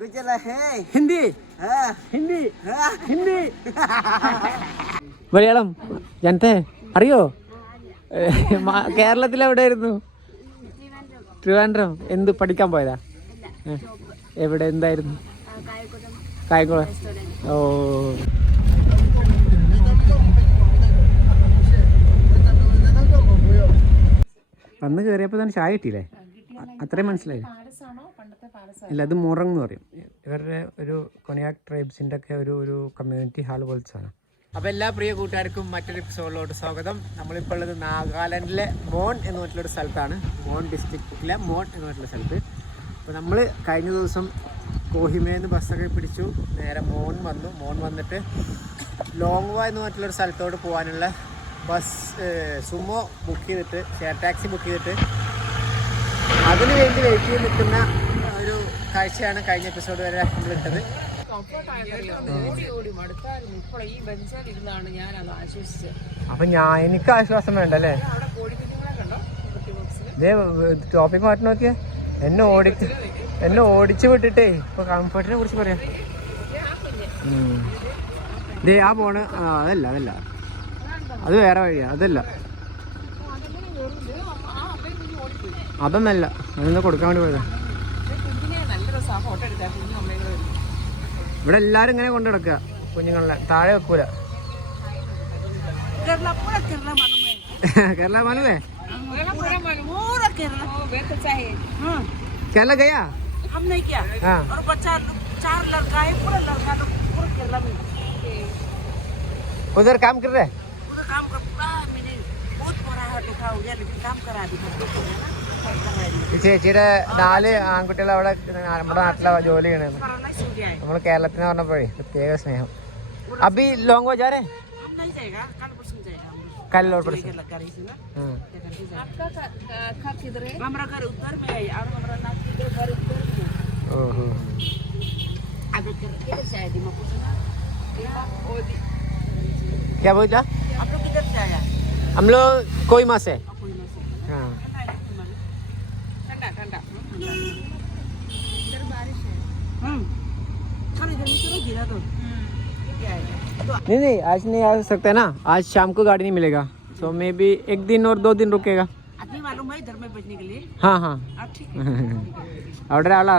ഹിന്ദി ഹിന്ദി ഹിന്ദി മലയാളം ജനത്തെ അറിയോ? കേരളത്തിൽ എവിടെയായിരുന്നു? ട്രിവാൻഡ്രം. എന്ത് പഠിക്കാൻ പോയതാ? എവിടെ എന്തായിരുന്നു? കായംകുളം. ഓ വന്ന് കയറിയപ്പോൾ തന്നെ ചായ കിട്ടിയില്ലേ? അത്രയും മനസ്സിലായി. ഇല്ല, അത് മുറങ് എന്ന് പറയും. ഇവരുടെ ഒരു കൊണയാക് ട്രൈബ്സിൻ്റെ ഒക്കെ ഒരു കമ്മ്യൂണിറ്റി ഹാൾ പോലത്തെ സാധനം. അപ്പോൾ എല്ലാ പ്രിയ കൂട്ടുകാർക്കും മറ്റൊരു എപ്പിസോഡിലോട്ട് സ്വാഗതം. നമ്മളിപ്പോൾ ഉള്ളത് നാഗാലാൻഡിലെ മോൺ എന്ന് പറഞ്ഞിട്ടുള്ളൊരു സ്ഥലത്താണ്. മോൺ ഡിസ്ട്രിക്റ്റിലെ മോൺ എന്ന് പറഞ്ഞിട്ടുള്ള സ്ഥലത്ത്. അപ്പോൾ നമ്മൾ കഴിഞ്ഞ ദിവസം കോഹിമേന്ന് ബസ്സൊക്കെ പിടിച്ചു നേരെ മോൺ വന്നു. മോൺ വന്നിട്ട് ലോങ് വാ എന്ന് പറഞ്ഞിട്ടുള്ളൊരു സ്ഥലത്തോട്ട് പോകാനുള്ള ബസ് സുമോ ബുക്ക് ചെയ്തിട്ട്, ഷെയർ ടാക്സി ബുക്ക് ചെയ്തിട്ട് അതിന് വേണ്ടി വെയിറ്റ് ചെയ്ത് നിൽക്കുന്ന ഒരു കാഴ്ചയാണ് കഴിഞ്ഞ എപ്പിസോഡ് വരെ നമ്മളിട്ടത്. അപ്പൊ എനിക്ക് ആശ്വാസം വേണ്ടല്ലേ? ടോപ്പിക് മാറ്റി നോക്കിയേ. എന്നെ ഓടിച്ചു വിട്ടിട്ടേ ഇപ്പൊ കംഫർട്ടിനെ കുറിച്ച് പറയാം. ഇതേ ആ പോണ്. അതല്ല അത് വേറെ വഴിയാ. അതൊന്നല്ല, അതൊന്ന് കൊടുക്കാൻ വേണ്ടി പോയതാ. ഇവിടെ എല്ലാരും ഇങ്ങനെ കൊണ്ടു നടക്കുക കുഞ്ഞുങ്ങളെ. താഴെ വെക്കൂല. കേരള മാലൂലേ? केरला गया? हम नहीं किया। हाँ। और बच्चा 4 लड़का है, पूरा लड़का तो पूरा केरला में। उधर काम कर रहे? पूरा काम कर पूरा मैंने बहुत बड़ा है दुखा हो गया लेकिन काम करा दी। ചേച്ചിയുടെ 4 ആൺകുട്ടികൾ അവിടെ നമ്മുടെ നാട്ടിലെ ജോലി ചെയ്യണത്. നമ്മൾ കേരളത്തിന് പറഞ്ഞപ്പോഴേ പ്രത്യേക സ്നേഹം. അബി ലോങ് വാ जा रहे? हम नहीं जाएगा, कल परसों जाएगा। कल और परसों। हां। आपका घर किधर है? हमारा घर उधर में है और हमारा नाम घर उधर में। ओहो। अब किधर से आए दी मैं पूछना? क्या बोला? आप लोग किधर से आया? हम लोग कोहिमा से। कोहिमा से। हां। ठंडा इधर बारिश है। इधर में तो गिरा तो क्या है? नहीं आज नहीं आ सकते ना. आज शाम को गाड़ी नहीं मिलेगा, सो मे बी 1 दिन और 2 दिन रुकेगा. आदमी मालूम है इधर में बचने के लिए? हाँ ठीक है. അവിടെ ഒരാളെ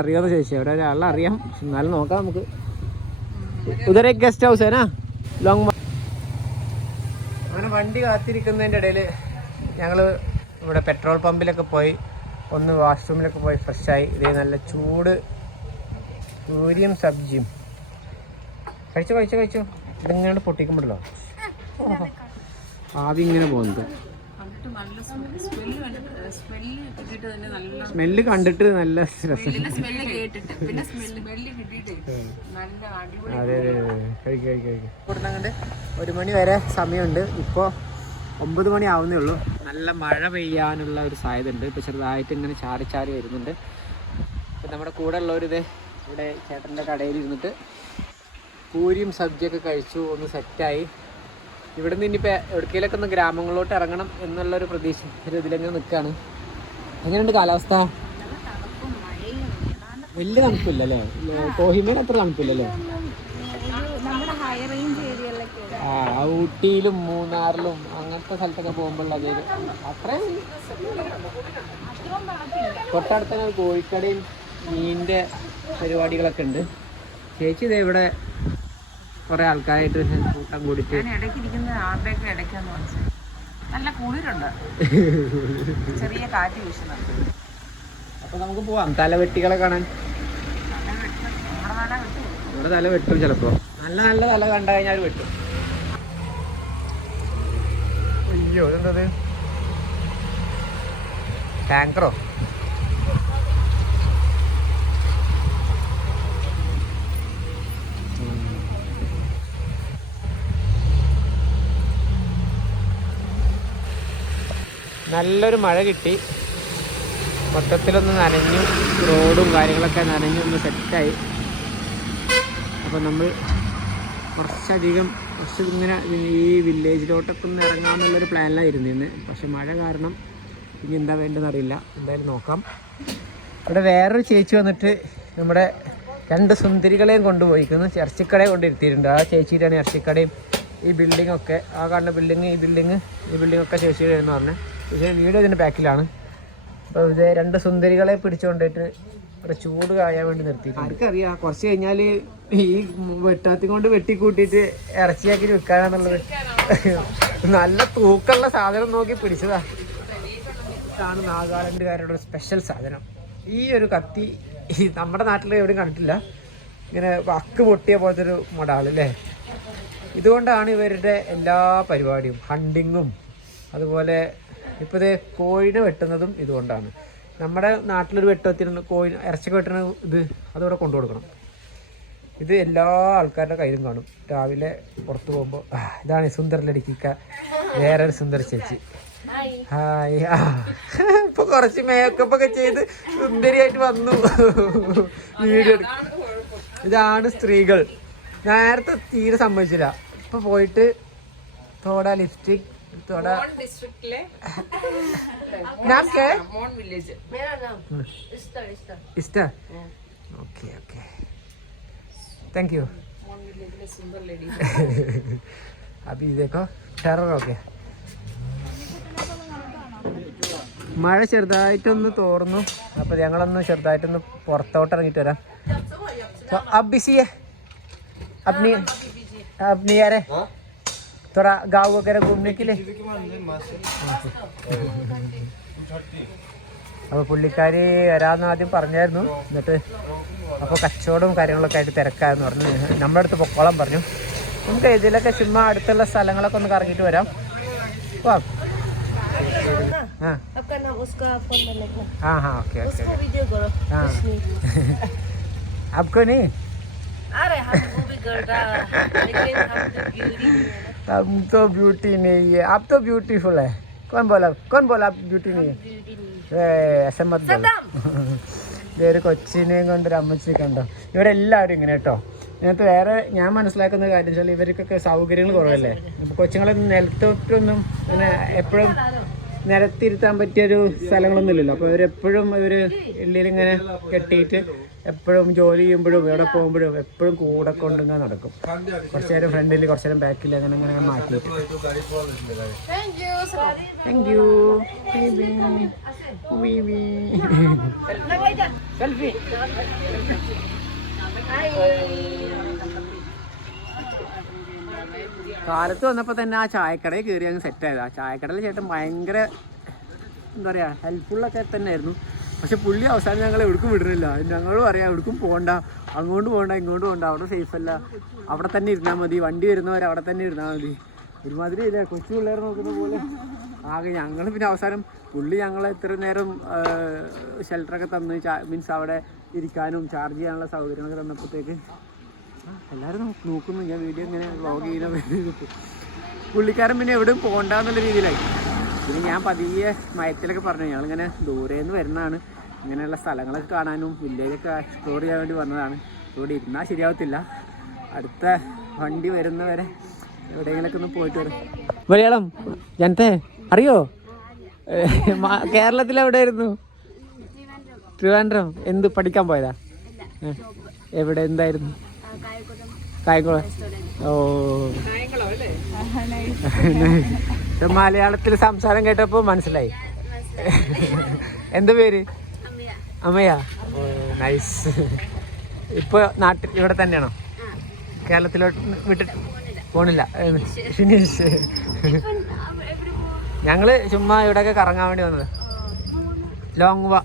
അറിയാതെ ചോദിച്ചു. അവിടെ ഒരാളെ അറിയാം, എന്നാലും നോക്കാം നമുക്ക്. ഉദർ एक गेस्ट हाउस है ना ലോങ്. അങ്ങനെ വണ്ടി കാത്തിരിക്കുന്നതിൻ്റെ ഇടയിൽ ഞങ്ങൾ ഇവിടെ പെട്രോൾ പമ്പിലൊക്കെ പോയി ഒന്ന് വാഷ്റൂമിലൊക്കെ പോയി ഫ്രഷായി. ഇതേ നല്ല ചൂട് പൂരിയും സബ്ജിയും കഴിച്ചു. ഇതിങ്ങനെ പൊട്ടിക്കുമ്പോഴല്ലോ ആവി ഇങ്ങനെ പോകുന്നത്. സ്മെല്ല് കണ്ടിട്ട് നല്ല രസം. അതെ കൊടുത്തങ്ങണ്ട് 1 മണി വരെ സമയമുണ്ട്. ഇപ്പോൾ 9 മണി ആവുന്നേ ഉള്ളൂ. നല്ല മഴ പെയ്യാനുള്ള ഒരു സാധ്യത ഉണ്ട്. ഇപ്പോൾ ചെറുതായിട്ട് ഇങ്ങനെ ചാറി വരുന്നുണ്ട്. ഇപ്പം നമ്മുടെ കൂടെ ഉള്ളവരിത് ഇവിടെ ചേട്ടൻ്റെ കടയിൽ ഇരുന്നിട്ട് പൂരിയും സബ്ജിയൊക്കെ കഴിച്ചു, ഒന്ന് സെറ്റായി. ഇവിടെ നിന്ന് ഇനിയിപ്പോൾ എവിടേക്കെങ്കിലൊക്കെ ഒന്ന് ഗ്രാമങ്ങളിലോട്ട് ഇറങ്ങണം എന്നുള്ളൊരു പ്രതീക്ഷ ഇതിലെങ്ങനെ നിൽക്കുകയാണ്. എങ്ങനെയുണ്ട് കാലാവസ്ഥ? വലിയ തണുപ്പില്ലല്ലേ? കോഹിമയിൽ അത്ര തണുപ്പില്ലല്ലേ? ഊട്ടിയിലും മൂന്നാറിലും അങ്ങനത്തെ സ്ഥലത്തൊക്കെ പോകുമ്പോൾ അതേ അത്രയും തൊട്ടടുത്ത് തന്നെ കോഴിക്കടയും മീനിൻ്റെ പരിപാടികളൊക്കെ ഉണ്ട്. ചേച്ചി ഇതേ ഇവിടെ കുറേ ആൾക്കാരായിട്ട് കൂട്ടം കൂടിയിട്ട് നല്ല കുളിരുണ്ട്, ചെറിയ കാറ്റ് വീശുന്നുണ്ട്. അപ്പോൾ നമുക്ക് പോവാം തലവെട്ടികളെ കാണാൻ. ഇവിടെ തല വെട്ടും ചിലപ്പോൾ. നല്ല തല കണ്ടു കഴിഞ്ഞാൽ വെട്ടും. അയ്യോ ഇതെന്തത്? ടാങ്കറോ? നല്ലൊരു മഴ കിട്ടി, മൊത്തത്തിലൊന്ന് നനഞ്ഞു, റോഡും കാര്യങ്ങളൊക്കെ നനഞ്ഞു ഒന്ന് സെറ്റായി. അപ്പോൾ നമ്മൾ കുറച്ചിങ്ങനെ ഈ വില്ലേജിലോട്ടൊക്കെ ഒന്ന് ഇറങ്ങാമെന്നുള്ളൊരു പ്ലാനിലായിരുന്നു ഇന്ന്. പക്ഷെ മഴ കാരണം ഇനി എന്താ വേണ്ടതെന്ന് അറിയില്ല. എന്തായാലും നോക്കാം. ഇവിടെ വേറൊരു ചേച്ചി വന്നിട്ട് നമ്മുടെ 2 സുന്ദരികളെയും കൊണ്ടുപോയിക്കുന്നു. ഇറച്ചിക്കടയെ കൊണ്ടിരുത്തിയിട്ടുണ്ട്. ആ ചേച്ചിയുടെയാണ് ഇറച്ചിക്കടയും ഈ ബിൽഡിങ്ങൊക്കെ. ആ കാണുന്ന ബിൽഡിങ്, ഈ ബിൽഡിങ്ങൊക്കെ ചേച്ചിയുടെ എന്ന് പറഞ്ഞത്. പക്ഷേ വീട് ഇതിൻ്റെ ബാക്കിലാണ്. അപ്പോൾ ഇത് 2 സുന്ദരികളെ പിടിച്ചുകൊണ്ടിട്ട് ഒരു ചൂട് കായാൻ വേണ്ടി നിർത്തിയിട്ട് ആർക്കറിയാം കുറച്ച് കഴിഞ്ഞാൽ ഈ വെട്ടാത്തി കൊണ്ട് വെട്ടിക്കൂട്ടിയിട്ട് ഇറച്ചിയാക്കി വിൽക്കാനാന്നുള്ളത്. നല്ല തൂക്കമുള്ള സാധനം നോക്കി പിടിച്ചതാ. ഇതാണ് നാഗാലാൻഡുകാരുടെ ഒരു സ്പെഷ്യൽ സാധനം. ഈ ഒരു കത്തി നമ്മുടെ നാട്ടിൽ എവിടെയും കണ്ടിട്ടില്ല. ഇങ്ങനെ വക്ക് പൊട്ടിയ പോലത്തെ ഒരു മോഡാൾ അല്ലേ. ഇതുകൊണ്ടാണ് ഇവരുടെ എല്ലാ പരിപാടിയും, ഹണ്ടിങ്ങും അതുപോലെ ഇപ്പോൾ ഇത് കോഴിനെ വെട്ടുന്നതും ഇതുകൊണ്ടാണ്. നമ്മുടെ നാട്ടിലൊരു വെട്ടുവത്തിന് കോഴി ഇറച്ചിക്ക് വെട്ടുന്ന ഇത് അതോടെ കൊണ്ടു കൊടുക്കണം. ഇത് എല്ലാ ആൾക്കാരുടെ കയ്യിലും കാണും. രാവിലെ പുറത്ത് പോകുമ്പോൾ ഇതാണ് സുന്ദരലടിക്ക വേറൊരു സുന്ദര ചേച്ചി. ഹായ്. ഇപ്പൊ കുറച്ച് മേക്കപ്പ് ഒക്കെ ചെയ്ത് സുന്ദരിയായിട്ട് വന്നു വീഡിയോ. ഇതാണ് സ്ത്രീകൾ. നേരത്തെ തീരെ സമ്മതിച്ചില്ല. ഇപ്പൊ പോയിട്ട് തോടാ ലിപ്സ്റ്റിക് തോടാ नाम क्या है? मोन विलेज. मेरा नाम इस्ता. Okay okay thank you. Mon village में सुंदर लेडी. अभी देखो टेरर हो गया. മഴ ചെറുതായിട്ടൊന്ന് തോർന്നു. അപ്പോൾ ഞങ്ങളൊന്ന് ചെറുതായിട്ടൊന്ന് പുറത്തോട്ട് ഇറങ്ങിയിട്ട് വരാം. अब बिजी है अपनी यार थोड़ा गाँव वगैरह घूमने के लिए. അപ്പോൾ പുള്ളിക്കാരി വരാമെന്ന് ആദ്യം പറഞ്ഞായിരുന്നു. എന്നിട്ട് അപ്പോൾ കച്ചവടവും കാര്യങ്ങളൊക്കെ ആയിട്ട് തിരക്കായെന്ന് പറഞ്ഞു. നമ്മുടെ അടുത്ത് പൊക്കോളം പറഞ്ഞു. നമുക്ക് ഇതിലൊക്കെ ചുമ്മാ അടുത്തുള്ള സ്ഥലങ്ങളൊക്കെ ഒന്ന് കറങ്ങിയിട്ട് വരാം. हाँ आपका नाम उसका फोन में लिखना. हाँ हाँ ओके ओके. उसको वीडियो करो. हाँ आपको नहीं अरे हम वो भी कर रहा लेकिन हम तो ब्यूटी नहीं है. हम तो ब्यूटी नहीं है. आप तो ब्यूटीफुल है. कौन बोला आप ब्यूटी नहीं है? ऐसा मत बोलो. ഇതൊരു കൊച്ചിനെയും കൊണ്ടൊരു അമ്മച്ചി കണ്ടോ. ഇവിടെ എല്ലാവരും ഇങ്ങനെ കേട്ടോ. ഇതിനകത്ത് വേറെ ഞാൻ മനസ്സിലാക്കുന്ന കാര്യം വെച്ചാൽ ഇവർക്കൊക്കെ സൗകര്യങ്ങൾ കുറവല്ലേ. അപ്പോൾ കൊച്ചുങ്ങളെ നിലത്തോട്ടൊന്നും അങ്ങനെ എപ്പോഴും നിരത്തിരുത്താൻ പറ്റിയൊരു സ്ഥലങ്ങളൊന്നും ഇല്ലല്ലോ. അപ്പോൾ ഇവരെപ്പോഴും ഉള്ളിലിങ്ങനെ കെട്ടിയിട്ട് എപ്പോഴും ജോലി ചെയ്യുമ്പോഴും എവിടെ പോകുമ്പോഴും എപ്പോഴും കൂടെ കൊണ്ടിങ്ങനെ നടക്കും. കുറച്ച് നേരം ഫ്രണ്ടിൽ കുറച്ച് നേരം ബാക്കിൽ അങ്ങനെ അങ്ങനെ മാറ്റിയിട്ട്. Thank you selfie. കാലത്ത് വന്നപ്പോൾ തന്നെ ആ ചായക്കടയിൽ കയറി അങ്ങ് സെറ്റായത്. ആ ചായക്കടയിൽ ചേട്ടൻ ഭയങ്കര എന്താ പറയുക ഹെൽപ്ഫുള്ളൊക്കെ തന്നെ ആയിരുന്നു. പക്ഷെ പുള്ളി അവസാനം ഞങ്ങൾ എവിടേക്കും വിടുന്നില്ല. ഞങ്ങൾ പറയാം എവിടേക്കും പോകണ്ട, അങ്ങോട്ട് പോകണ്ട ഇങ്ങോട്ട് പോകണ്ട, അവിടെ സേഫല്ല, അവിടെ തന്നെ ഇരുന്നാൽ മതി, വണ്ടി വരുന്നവർ അവിടെ തന്നെ ഇരുന്നാൽ മതി. ഒരുമാതിരി ഇല്ല കൊച്ചു പിള്ളേർ നോക്കുന്ന പോലെ ആകെ. ഞങ്ങൾ പിന്നെ അവസാനം പുള്ളി ഞങ്ങളെ ഇത്ര നേരം ഷെൽട്ടറൊക്കെ തന്ന് മീൻസ് അവിടെ ഇരിക്കാനും ചാർജ് ചെയ്യാനുള്ള സൗകര്യങ്ങളൊക്കെ തന്നപ്പോഴത്തേക്ക് എല്ലാവരും നോക്കുന്നു. ഞാൻ വീഡിയോ ഇങ്ങനെ വ്ളോഗ് ചെയ്യുന്ന പുള്ളിക്കാരൻ പിന്നെ എവിടെയും പോകണ്ടെന്നുള്ള രീതിയിലായി. പിന്നെ ഞാൻ പതിയെ മയത്തിലൊക്കെ പറഞ്ഞു ഞങ്ങളിങ്ങനെ ദൂരേന്ന് വരുന്നതാണ്, ഇങ്ങനെയുള്ള സ്ഥലങ്ങളൊക്കെ കാണാനും വില്ലേജൊക്കെ എക്സ്പ്ലോർ ചെയ്യാൻ വേണ്ടി വന്നതാണ്. ഇവിടെ ഇരുന്നാൽ ശരിയാവത്തില്ല, അടുത്ത വണ്ടി വരുന്നവരെ എവിടെയെങ്കിലൊക്കെ ഒന്ന് പോയിട്ട് വരും. മലയാളം ജനത്തെ അറിയോ? കേരളത്തിൽ എവിടെയായിരുന്നു? ട്രിവാൻഡ്രം. എന്ത് പഠിക്കാൻ പോയതാ? എവിടെ എന്തായിരുന്നു? കായംകുളം. ഓ മലയാളത്തിൽ സംസാരം കേട്ടപ്പോൾ മനസ്സിലായി. എന്താ പേര്? അമ്മയാ. നൈസ്. ഇപ്പോൾ നാട്ടിൽ ഇവിടെ തന്നെയാണോ? കേരളത്തിലോട്ട് വിട്ടിട്ട് പോണില്ല? ഫിനിഷ്. ഞങ്ങൾ ചുമ്മാ ഇവിടെയൊക്കെ കറങ്ങാൻ വേണ്ടി വന്നത്. ലോങ് വാ.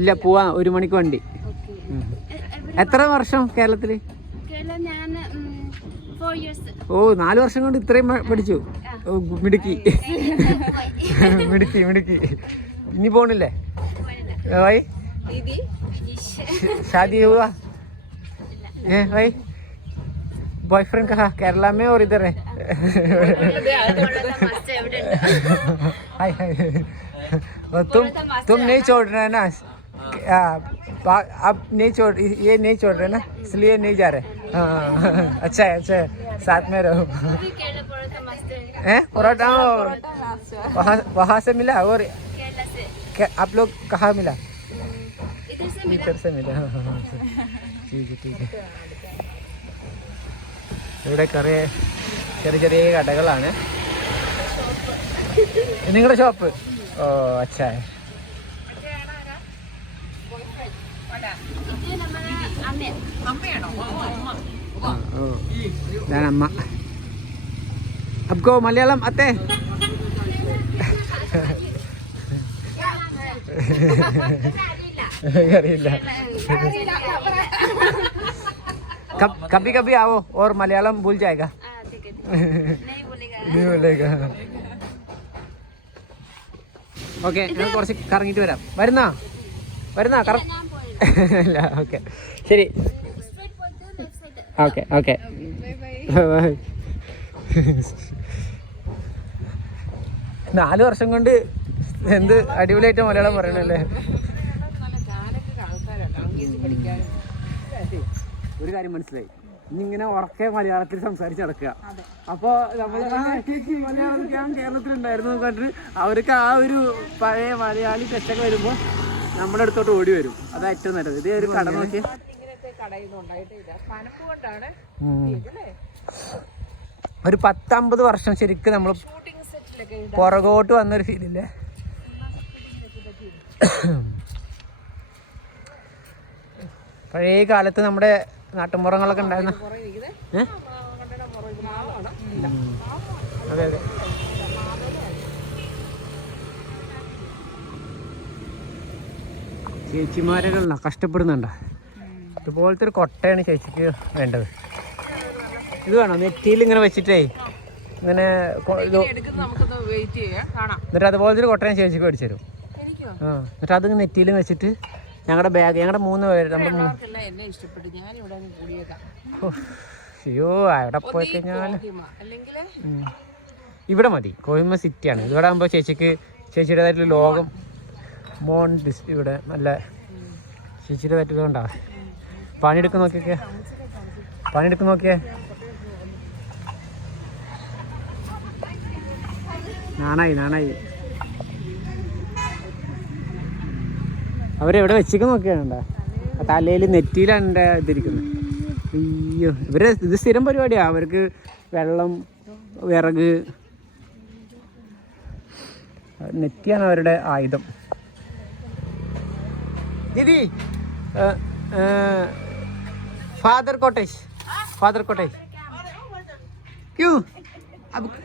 ഇല്ല പോവാ, 1 മണിക്ക് വണ്ടി. എത്ര വർഷം കേരളത്തിൽ? ഓ 4 വർഷം കൊണ്ട് ഇത്രയും പഠിച്ചു. ഓ മിടുക്കി മിടുക്കി മിടുക്കി. ഇനി പോണില്ലേ? भाई शादी हुआ है भाई? बॉयफ्रेंड कहाँ? केरला में और इधर है? तुम नहीं छोड़ रहे ना? आप नहीं छोड़, ये नहीं छोड़ रहे ना, इसलिए नहीं जा रहे. अच्छा है साथ में रहो. हैं पराठा वहाँ से मिला? और आप लोग कहाँ मिला? इधर से मिला हाँ ठीक है ഇവിടെ കുറേ ചെറിയ ചെറിയ കടകളാണ് നിങ്ങളുടെ ഷോപ്പ് ഓ അച്ഛാ ഇതാണ് അമ്മ അബ്കോ മലയാളം അത്തേ അറിയില്ല कभी कभी आओ और मलयालम भूल जाएगा नहीं बोलेगा ഓക്കെ ഞങ്ങൾ കുറച്ച് കറങ്ങിയിട്ട് വരാം വരുന്നാ അല്ല ഓക്കെ ശരി ഓക്കെ ഓക്കെ 4 വർഷം കൊണ്ട് എന്ത് അടിപൊളിയായിട്ട് മലയാളം പറയണല്ലേ ഒരു കാര്യം മനസ്സിലായി ഇന്നിങ്ങനെ ഉറക്കെ മലയാളത്തിൽ സംസാരിച്ച് നടക്കുക അപ്പോൾ നമ്മൾ മലയാളം കേരളത്തിലുണ്ടായിരുന്നു കണ്ടിട്ട് അവർക്ക് ആ ഒരു പഴയ മലയാളി ടെസ്റ്റൊക്കെ വരുമ്പോൾ നമ്മുടെ അടുത്തോട്ട് ഓടി വരും. അതാ ഏറ്റവും നല്ലത്. ഇതേ ഒരു കട നോക്കി ഒരു 10-50 വർഷം ശരിക്കും നമ്മൾ പുറകോട്ട് വന്നൊരു ഫീലില്ലേ. പഴയ കാലത്ത് നമ്മുടെ നാട്ടുമ്പുറങ്ങളൊക്കെ ഉണ്ടായിരുന്ന അതെ അതെ ചേച്ചിമാരകളാ കഷ്ടപ്പെടുന്നുണ്ട. ഇതുപോലത്തെ ഒരു കൊട്ടയാണ് ചേച്ചിക്ക് വേണ്ടത്. ഇത് വേണം നെറ്റിയിൽ ഇങ്ങനെ വെച്ചിട്ടേ ഇങ്ങനെ എന്നിട്ട് അതുപോലത്തെ ഒരു കൊട്ടയാണ് ചേച്ചിക്ക് മേടിച്ചു തരും. എന്നിട്ട് അത് നെറ്റിയിൽ വെച്ചിട്ട് ഞങ്ങളുടെ ബാഗ് ഞങ്ങളുടെ 3 പേര് നമ്മുടെ അയ്യോ അവിടെ പോയി കഴിഞ്ഞാൽ ഇവിടെ മതി. കോഹിമ സിറ്റിയാണ്. ഇവിടെ ആകുമ്പോൾ ചേച്ചിയുടേതായിട്ടുള്ള ലോകം ഇവിടെ നല്ല ചേച്ചിയുടേതായിട്ടുള്ള ഉണ്ടാവും. പണിയെടുക്കാൻ നോക്കിയേ നാണായി അവരെവിടെ വെച്ചിട്ട് നോക്കിയാണ്ട തലയിൽ നെറ്റിയിലാണ് എൻ്റെ ഇതിരിക്കുന്നത്. അയ്യോ ഇത് സ്ഥിരം പരിപാടിയാണ് അവർക്ക്. വെള്ളം വിറക് നെറ്റിയാണ് അവരുടെ ആയുധം. ദീദി फादर कॉटेज क्यों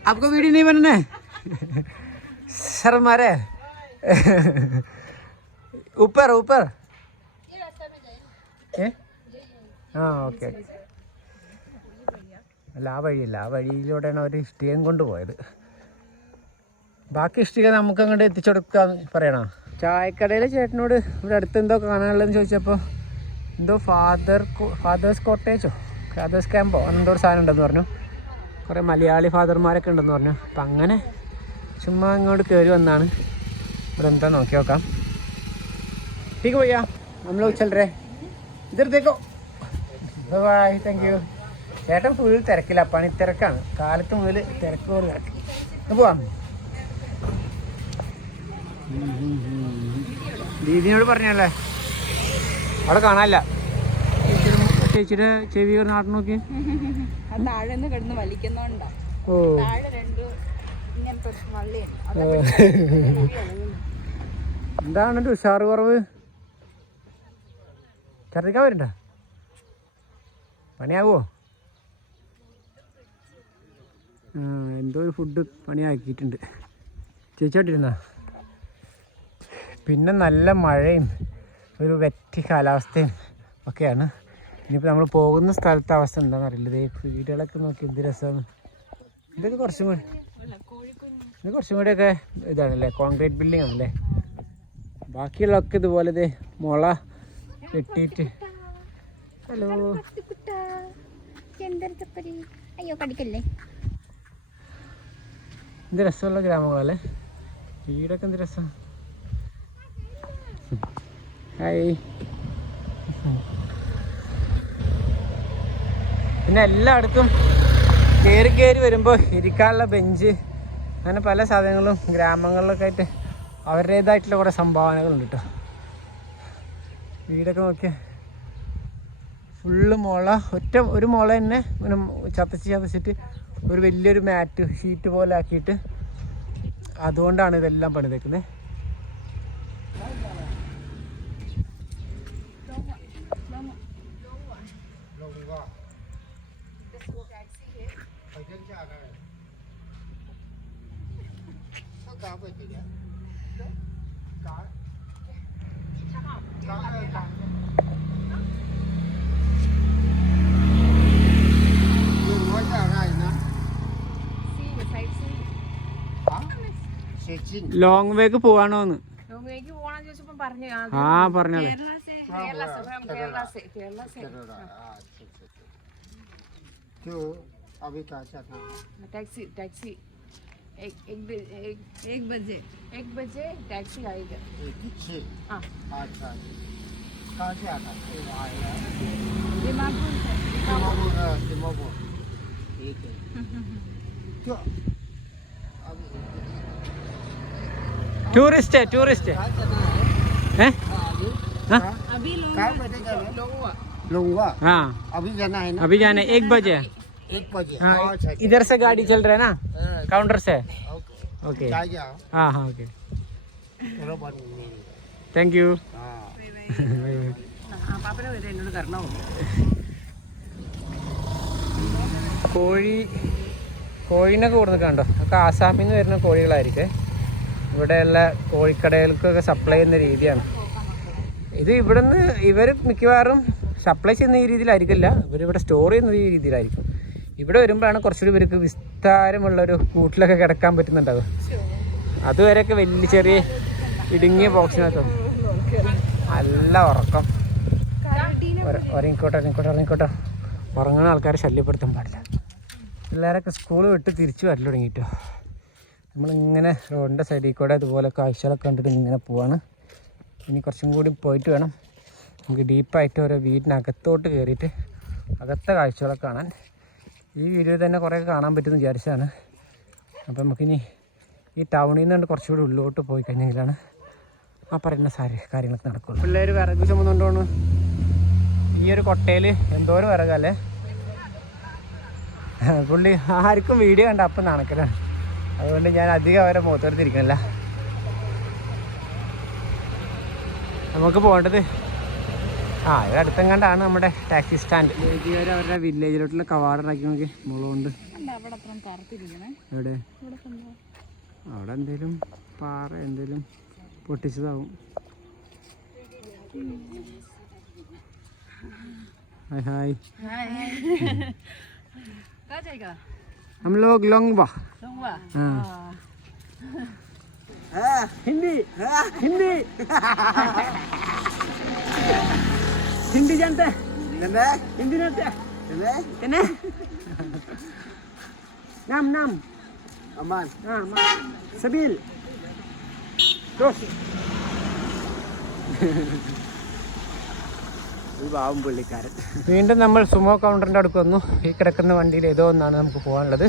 आपको वीडियो नहीं बनना है? शर्म आ रहा है. ऊपर हाँ ओके. അല്ല ആ വഴിയിലൂടെയാണ് അവർ ഇഷ്ടികയും കൊണ്ടുപോയത്. ബാക്കി ഇഷ്ടിക നമുക്ക് അങ്ങോട്ട് എത്തിച്ചു കൊടുക്കാൻ പറയണോ? ചായക്കടയിലെ ചേട്ടനോട് ഇവിടെ അടുത്ത് എന്തോ കാണാനുള്ളതെന്ന് ചോദിച്ചപ്പോൾ എന്തോ ഫാദേഴ്സ് കോട്ടേജോ ഫാദേഴ്സ് ക്യാമ്പോ എന്തോ ഒരു സാധനം ഉണ്ടെന്ന് പറഞ്ഞു. കുറേ മലയാളി ഫാദർമാരൊക്കെ ഉണ്ടെന്ന് പറഞ്ഞു. അപ്പം അങ്ങനെ ചുമ്മാ ഇങ്ങോട്ട് കയറി വന്നാണ്. ഇവിടെ എന്താ നോക്കി നോക്കാം. ठीक है भैया हम लोग चल रहे इधर देखो. Bye thank you. ചേട്ടൻ ഫുൾ തിരക്കില്ല. പണിത്തിരക്കാണ്. കാലത്ത് മുതൽ തിരക്ക് പോവാം. ദീദിനോട് പറഞ്ഞല്ലേ അവിടെ കാണാനില്ല. ചേച്ചിയുടെ ചെവി നാട്ടു നോക്കി. ഓ എന്താണ് ഉഷാറ് കുറവ്? ഛർദിക്കാൻ വരണ്ട? പണിയാവോ? എന്തോ ഒരു ഫുഡ് പണിയാക്കിയിട്ടുണ്ട്. ചേച്ചിയോട്ടിരുന്നാ. പിന്നെ നല്ല മഴയും ഒരു വെറ്റി കാലാവസ്ഥയും ഒക്കെയാണ്. ഇനിയിപ്പോൾ നമ്മൾ പോകുന്ന സ്ഥലത്തെ അവസ്ഥ എന്താണെന്ന് അറിയില്ല. വീടുകളൊക്കെ നോക്കി എന്ത് രസമാണ്. ഇതൊക്കെ കുറച്ചും കൂടിയൊക്കെ ഇതാണല്ലേ, കോൺക്രീറ്റ് ബിൽഡിംഗ് ആണല്ലേ. ബാക്കിയുള്ളതൊക്കെ ഇതുപോലെ മുള വെട്ടിയിട്ട്. ഹലോ എന്ത് രസമുള്ള ഗ്രാമങ്ങളല്ലേ. വീടൊക്കെ എന്ത് രസം. ഹായ്. പിന്നെ എല്ലായിടത്തും കയറി വരുമ്പോൾ ഇരിക്കാനുള്ള ബെഞ്ച് അങ്ങനെ പല സാധനങ്ങളും ഗ്രാമങ്ങളിലൊക്കെ ആയിട്ട് അവരുടേതായിട്ടുള്ള കുറേ സംഭാവനകളുണ്ട് കേട്ടോ. വീടൊക്കെ നോക്കിയാൽ ഫുള്ള് മുള, ഒരു മുള തന്നെ ഇങ്ങനെ ചതച്ചിട്ട് ഒരു വലിയൊരു മാറ്റ് ഷീറ്റ് പോലെ ആക്കിയിട്ട് അതുകൊണ്ടാണ് ഇതെല്ലാം പണിതേക്കുന്നത്. ലോങ് വേക്ക് പോവാണോന്ന് പറഞ്ഞത്. टैक्सी 1 बजे टैक्सी आएगा। हाँ अच्छा कहाँ से आता है? दिमापुर से। दिमापुर ठीक है। क्यों टूरिस्ट है हैं? अभी लोग हाँ अभी जाना है ना? अभी जाना है 1 बजे। 1 बजे हाँ अच्छा इधर से गाड़ी चल रहा है ना, काउंटर से। ओके जाओ हाँ हाँ ओके चलो बहुत താങ്ക് യു. पापा ने എന്നോട് കരണോ കോഴീനൊക്കെ കൊടുത്ത് കണ്ടോ, ഒക്കെ ആസാമിൽ നിന്ന് വരുന്ന കോഴികളായിരിക്കും. ഇവിടെയുള്ള കോഴിക്കടകൾക്കൊക്കെ സപ്ലൈ ചെയ്യുന്ന രീതിയാണ് ഇത്. ഇവിടുന്ന് ഇവർ മിക്കവാറും സപ്ലൈ ചെയ്യുന്ന ഈ രീതിയിലായിരിക്കില്ല, ഇവരിവിടെ സ്റ്റോർ ചെയ്യുന്ന ഈ രീതിയിലായിരിക്കും. ഇവിടെ വരുമ്പോഴാണ് കുറച്ചുകൂടി ഇവർക്ക് വിസ്താരമുള്ളൊരു കൂട്ടിലൊക്കെ കിടക്കാൻ പറ്റുന്നുണ്ടാവുക. അതുവരെയൊക്കെ വലിയ ചെറിയ ഇടുങ്ങിയ ബോക്സിനകത്ത് നല്ല ഉറക്കം. ഇറങ്ങിക്കോട്ടെ ഉറങ്ങുന്ന ആൾക്കാരെ ശല്യപ്പെടുത്താൻ പാടില്ല. പിള്ളേരൊക്കെ സ്കൂൾ വിട്ട് തിരിച്ചു വരൽ തുടങ്ങിയിട്ടോ. നമ്മളിങ്ങനെ റോഡിൻ്റെ സൈഡിൽ കൂടെ അതുപോലെ കാഴ്ചകളൊക്കെ കണ്ടിട്ട് ഇങ്ങനെ പോവാണ്. ഇനി കുറച്ചും കൂടി പോയിട്ട് വേണം നമുക്ക് ഡീപ്പായിട്ട് ഓരോ വീടിനകത്തോട്ട് കയറിയിട്ട് അകത്തെ കാഴ്ചകളൊക്കെ കാണാൻ. ഈ വീഡിയോയിൽ തന്നെ കുറേ കാണാൻ പറ്റുമെന്ന് വിചാരിച്ചതാണ്. അപ്പോൾ നമുക്കിനി ഈ ടൗണിൽ നിന്ന് കുറച്ചുകൂടി ഉള്ളിലോട്ട് പോയി കഴിഞ്ഞെങ്കിലാണ് ആ പറയുന്ന കാര്യങ്ങളൊക്കെ നടക്കുള്ളൂ. പിള്ളേർ വിറക് ചുമന്നുകൊണ്ടാണ് ഈ ഒരു കൊട്ടയിൽ എന്തോരം വിറകല്ലേ. പുള്ളി ആർക്കും വീഡിയോ കണ്ട അപ്പം നടക്കലാണ്, അതുകൊണ്ട് ഞാൻ അധികം അവരെ മുഖത്തെടുത്തിരിക്കണില്ല. നമുക്ക് പോകേണ്ടത് ഇവിടെ അടുത്തെങ്ങാണ്ടാണ് നമ്മുടെ ടാക്സി സ്റ്റാൻഡ്. വില്ലേജുകാർ അവരുടെ വില്ലേജിലോട്ടുള്ള കവാടറാക്കി നോക്കി മുളകൊണ്ട്. എവിടെ അവിടെ എന്തേലും പാറ എന്തേലും പൊട്ടിച്ചതാവും. हाय हाय कहाँ जाएगा? हम लोग लोंगवा। हाँ हिंदी हिंदी जानते हैं? हिंदी जानते हैं? नाम अमान हाँ सबील दोस्त പുള്ളിക്കാരൻ. വീണ്ടും നമ്മൾ സുമോ കൗണ്ടറിൻ്റെ അടുത്ത് വന്നു. ഈ കിടക്കുന്ന വണ്ടിയിൽ ഏതോ ഒന്നാണ് നമുക്ക് പോകാനുള്ളത്.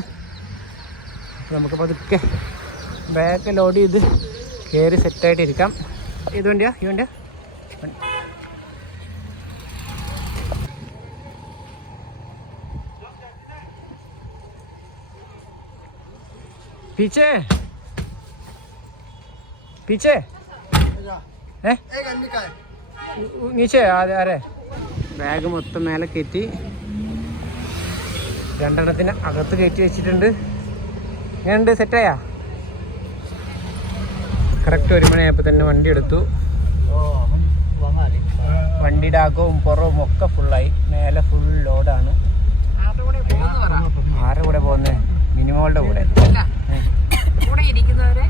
നമുക്ക് പതുക്കെ ബാഗ് ലോഡ് ചെയ്ത് കയറി സെറ്റായിട്ട് ഇരിക്കാം. ഏത് വണ്ടിയാ? ഈ വണ്ടിയാ? पीछे नीचे अरे ബാഗ് മൊത്തം മേലെ കയറ്റി 2 എണ്ണത്തിന് അകത്ത് കയറ്റി വെച്ചിട്ടുണ്ട്. എങ്ങനെയുണ്ട്? സെറ്റായാ? കറക്റ്റ് 1 മണിയായപ്പോൾ തന്നെ വണ്ടി എടുത്തു. വണ്ടിയുടെ അകവും പുറവും ഒക്കെ ഫുള്ളായി. മേലെ ഫുൾ ലോഡാണ്. ആരുടെ കൂടെ പോകുന്നത്? മിനിമോളുടെ കൂടെ. കൂടെ ഇരിക്കുന്നവരെ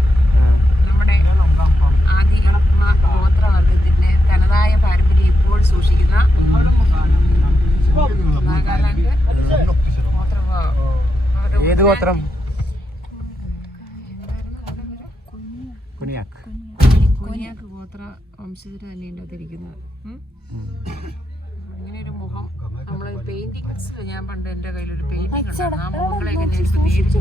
നമ്മുടെ ഗോത്രവർഗത്തിന്റെ തനതായ പാരമ്പര്യം ഇപ്പോൾ സൂക്ഷിക്കുന്ന നാഗാലാൻഡ് ഏത് ഗോത്രം? കുനിയാക്ക് ഗോത്ര വംശജർ തന്നെയുണ്ട് അതിരിക്കുന്നത്. ഇങ്ങനെ ഒരു മുഖം നമ്മൾ പെയിന്റിങ്സ്, ഞാൻ പണ്ട് എൻ്റെ കയ്യിലൊരു പെയിന്റിങ് ഉണ്ടായിരുന്നു. ആ മുഖങ്ങളെയൊക്കെ ഞാൻ ഇപ്പോൾ നേരിട്ട്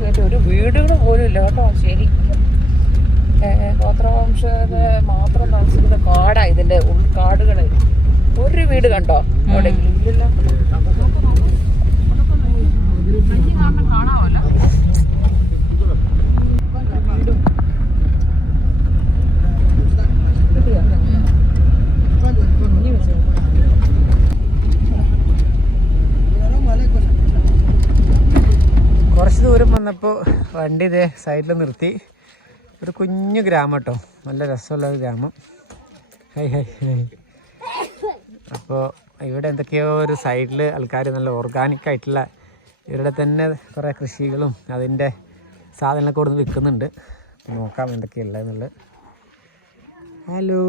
കയറ്റി ഒരു വീടുകൾ പോലും ഇല്ല കേട്ടോ. ശരിക്കും ഗോത്രവംശത്തെ മാത്രം താമസിക്കുന്ന കാടാ ഇതിന്റെ ഉൾക്കാടുകള്. ഒരു വീട് കണ്ടോ എവിടെയെങ്കിലും? ഇല്ലല്ലോ. കാണാമല്ലോ. കുറച്ച് ദൂരം വന്നപ്പോൾ വണ്ടി ഇതേ സൈഡിൽ നിർത്തി. ഒരു കുഞ്ഞു ഗ്രാമം കേട്ടോ, നല്ല രസമുള്ള ഒരു ഗ്രാമം. High high high. അപ്പോൾ ഇവിടെ എന്തൊക്കെയോ ഒരു സൈഡിൽ ആൾക്കാർ നല്ല ഓർഗാനിക് ആയിട്ടുള്ള ഇവിടെ തന്നെ കുറേ കൃഷികളും അതിൻ്റെ സാധനങ്ങളൊക്കെ ഇവിടെ നിന്ന് വിൽക്കുന്നുണ്ട്. നോക്കാം എന്തൊക്കെയുള്ളതെന്നുള്ളത്. ഹലോ,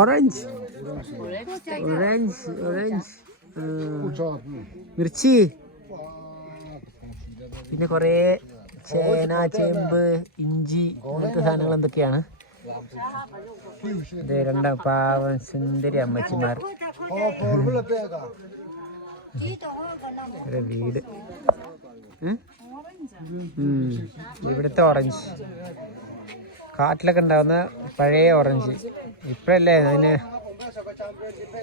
ഓറഞ്ച് ഓറഞ്ച് ഓറഞ്ച് മിർച്ചി, പിന്നെ കുറേ ചേന, ചേമ്പ്, ഇഞ്ചി, അങ്ങനത്തെ സാധനങ്ങൾ എന്തൊക്കെയാണ്. ഇത് രണ്ടാം പാവം സുന്ദരി അമ്മച്ചിമാർ. ഒരു വീട്. ഇവിടുത്തെ ഓറഞ്ച് കാട്ടിലൊക്കെ ഉണ്ടാവുന്ന പഴയ ഓറഞ്ച്. ഇപ്പോഴല്ലേ അതിന്.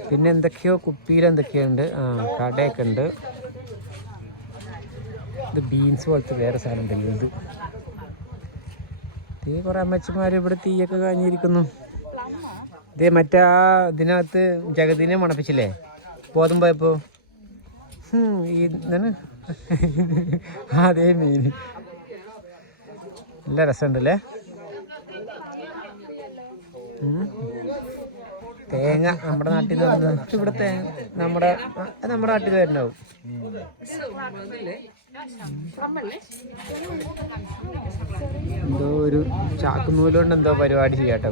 പിന്നെ എന്തൊക്കെയോ കുപ്പിയിലെന്തൊക്കെയുണ്ട്. കടയൊക്കെ ഉണ്ട്. ഇത് ബീൻസ് പോലത്തെ വേറെ സാധനം വലുത്. തീ കുറേ അമ്മച്ചിമാർ ഇവിടെ തീയൊക്കെ കഴിഞ്ഞിരിക്കുന്നു. ഇതേ മറ്റാ ഇതിനകത്ത് ജഗതിനെ മണപ്പിച്ചില്ലേ ബോധം ഈ എന്താണ് അതേ മീൻ. നല്ല രസമുണ്ടല്ലേ. തേങ്ങ നമ്മുടെ നാട്ടിൽ നിന്ന് ഇവിടെ തേങ്ങ നമ്മുടെ നാട്ടിൽ വരുന്നുണ്ടാവും. എന്തോ ഒരു ചാക്കുന്നൂലുകൊണ്ട് എന്തോ പരിപാടി ചെയ്യാട്ടോ.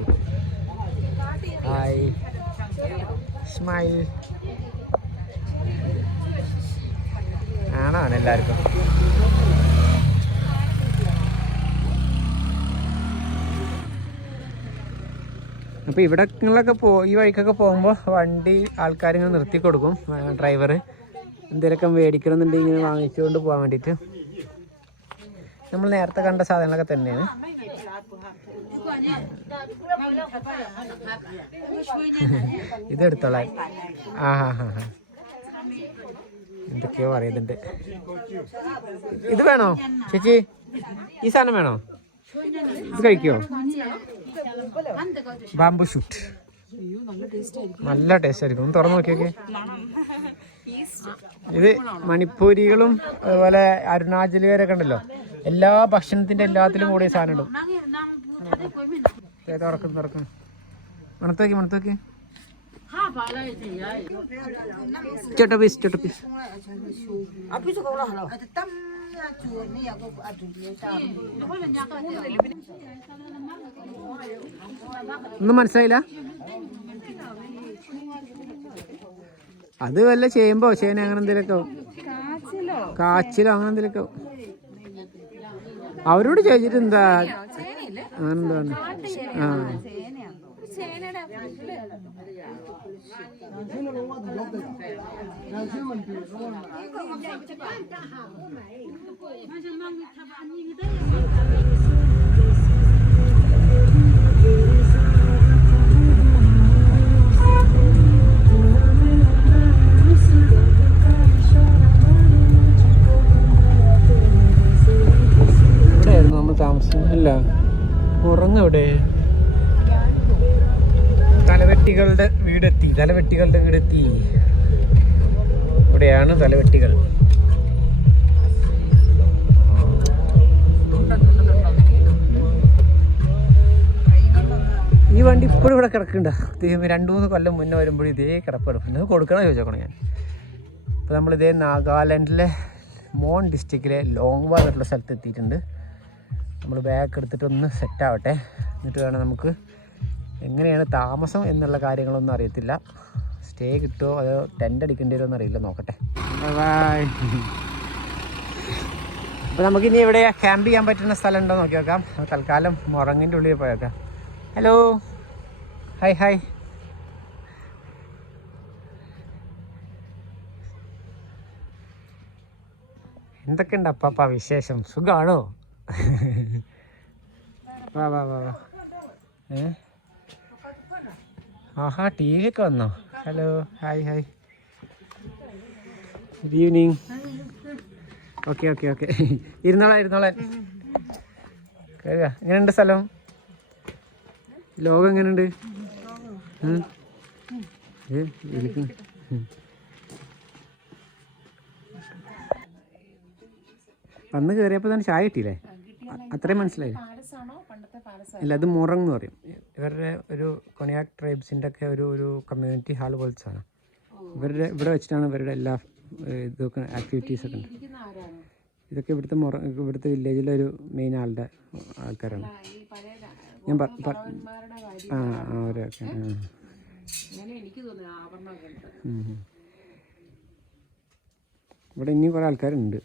Hi, smile. ആണാണ് എല്ലാവർക്കും. അപ്പോൾ ഇവിടെ നിങ്ങളൊക്കെ ഈ വഴിക്കൊക്കെ പോകുമ്പോൾ വണ്ടി ആൾക്കാരിങ്ങനെ നിർത്തി കൊടുക്കും. ഡ്രൈവർ എന്തെങ്കിലുമൊക്കെ മേടിക്കണമെന്നുണ്ടെങ്കിൽ ഇങ്ങനെ വാങ്ങിച്ചുകൊണ്ട് പോകാൻ വേണ്ടിയിട്ട്. നമ്മൾ നേരത്തെ കണ്ട സാധനങ്ങളൊക്കെ തന്നെയാണ്. ഇതെടുത്തോളാം. എന്തൊക്കെയോ പറയുന്നുണ്ട്. ഇത് വേണോ ചേച്ചി? ഈ സാധനം വേണോ? ഇത് കഴിക്കുമോ? Bamboo shoot. നല്ല ടേസ്റ്റ് ആയിരിക്കും. ഒന്ന് തുറന്നു നോക്കിയൊക്കെ. ഇത് മണിപ്പൂരികളും അതുപോലെ അരുണാചലുകാരൊക്കെ ഉണ്ടല്ലോ, എല്ലാ ഭക്ഷണത്തിന്റെ എല്ലാത്തിലും കൂടി സാധനം ഇടും. തുറക്കും മണത്തോക്കി छोटा पीस ഒന്നും മനസ്സിലായില്ല. അത് വല്ല ചേമ്പോ ചേന അങ്ങനെ എന്തെങ്കിലുമൊക്കെ കാച്ചിലോ അങ്ങനെ എന്തെങ്കിലുമൊക്കെ. അവരോട് ചോദിച്ചിട്ട് എന്താ അങ്ങനെന്താണ്. ഇവിടെയായിരുന്നു നമ്മൾ താമസം. ഇല്ല, ഉറങ്ങവിടെ. തലവെട്ടികളുടെ വീടെത്തി. ഇവിടെയാണ് തലവെട്ടികൾ. ഈ വണ്ടി ഇപ്പോഴും ഇവിടെ കിടക്കുന്നുണ്ട്. 2-3 കൊല്ലം മുന്നേ വരുമ്പോഴും ഇതേ കിടപ്പാണ്. പിന്നെ കൊടുക്കണമെന്ന് ചോദിച്ചോക്കണം ഞാൻ. അപ്പോൾ നമ്മളിതേ നാഗാലാൻഡിലെ മോൺ ഡിസ്ട്രിക്റ്റിലെ ലോങ്വാ എന്നുള്ള സ്ഥലത്ത് എത്തിയിട്ടുണ്ട്. നമ്മൾ ബാഗ് എടുത്തിട്ട് ഒന്ന് സെറ്റാവട്ടെ, എന്നിട്ട് വേണം നമുക്ക് എങ്ങനെയാണ് താമസം എന്നുള്ള കാര്യങ്ങളൊന്നും അറിയത്തില്ല. സ്റ്റേ കിട്ടുമോ അതോ ടെൻ്റ് അടിക്കേണ്ടി വരുമോ എന്നറിയില്ല. നോക്കട്ടെ. ബൈ. അപ്പോൾ നമുക്കിനി ഇവിടെ ക്യാമ്പ് ചെയ്യാൻ പറ്റുന്ന സ്ഥലം ഉണ്ടോ നോക്കി നോക്കാം. തൽക്കാലം മുറങ്ങിൻ്റെ ഉള്ളിൽ പോയേക്കാം. Hello, hi. എന്തൊക്കെയുണ്ട് അപ്പാ വിശേഷം? സുഖാണോ? വാ വാ വാ വാ. ആഹാ, ടി വി ഒക്കെ വന്നോ? Hello, hi hi, good evening. Okay okay okay, ഇരുന്നോളാം. എങ്ങനെയുണ്ട് സ്ഥലം? ലോകം എങ്ങനെയുണ്ട്? വന്ന് കയറിയപ്പോൾ തന്നെ ചായ കിട്ടിയില്ലേ? അത്രയും മനസ്സിലായി. ഇല്ല, അത് മുറങ് എന്ന് പറയും. ഇവരുടെ ഒരു കൊണിയാക് ട്രൈബ്സിൻ്റെ ഒക്കെ ഒരു കമ്മ്യൂണിറ്റി ഹാൾ പോലത്താണ്. ഇവിടെ വെച്ചിട്ടാണ് ഇവരുടെ എല്ലാ ഇതൊക്കെ ആക്ടിവിറ്റീസൊക്കെ ഉണ്ട്. ഇതൊക്കെ ഇവിടുത്തെ വില്ലേജിലെ ഒരു മെയിൻ ആൾക്കാരാണ്. ഞാൻ അവരൊക്കെ ഇവിടെ ഇനിയും കുറേ ആൾക്കാരുണ്ട്.